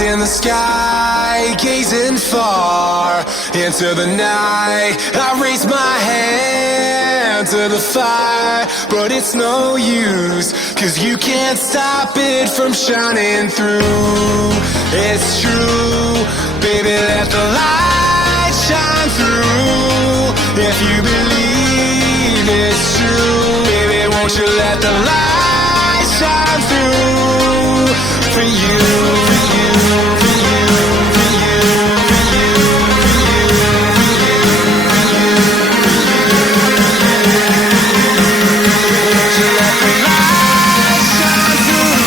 in the sky, gazing far into the night. I raise my hand to the fire, but it's no use, 'cause you can't stop it from shining through. It's true, baby, let the light shine through. If you believe it's true, baby, won't you let the light shine through for you, for you, for you, for you, for you, for you, for you, for you, won't you let the light shine through?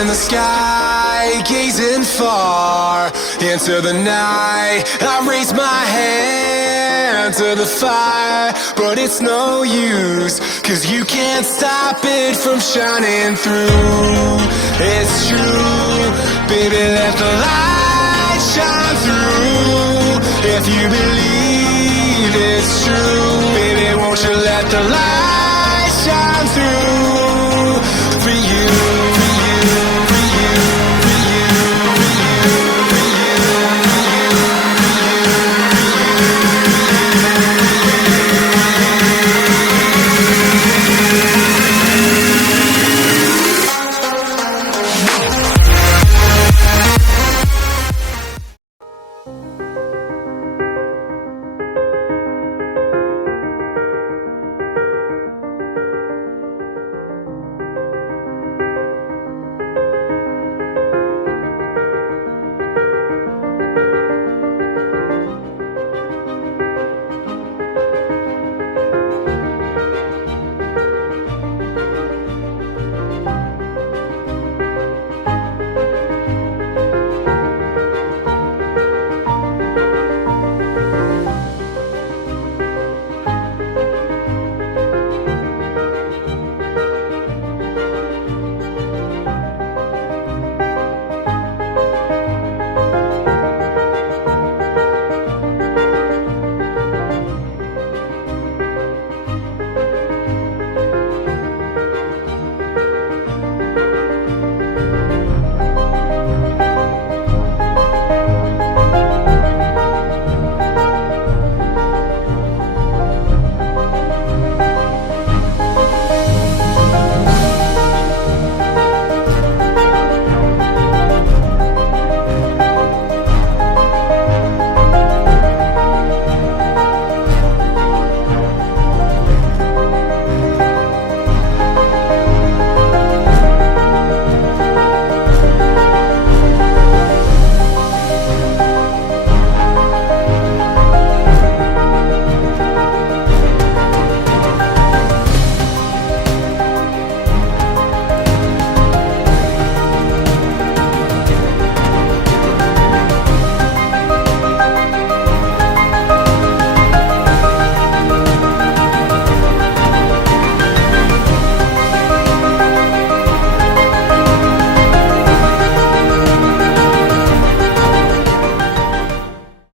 In the sky, gazing far into the night. I raise my hand to the fire, but it's no use, 'cause you can't stop it from shining through. It's true, baby, let the light shine through. If you believe it's true, baby, won't you let the light shine through?